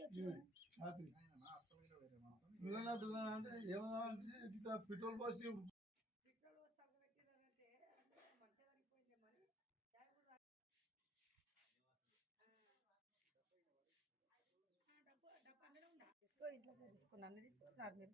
అంటే ఏమన్నా పెట్రోల్ పోసి ఇంట్లో తీసుకుంటున్నారు మీరు.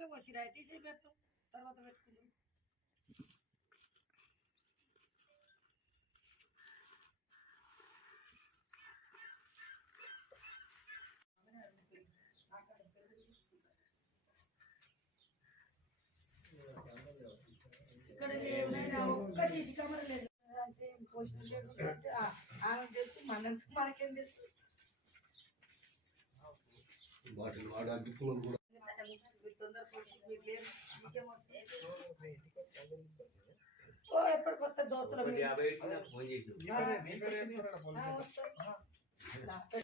చక్కలు పోసిరా తీసి పెట్టు తర్వాత పెట్టుకుందాం ఇక్కడ లేవునైనా ఒక్క సీసీ కెమెరా లేదు అంటే పోషన్ లేదు అంటే ఆ- ఆమె తెలుసు మన మనకేం తెలుసు బాటిల్ వాడు అగ్గిపుల్లలు కూడా వస్తే దోస్తులు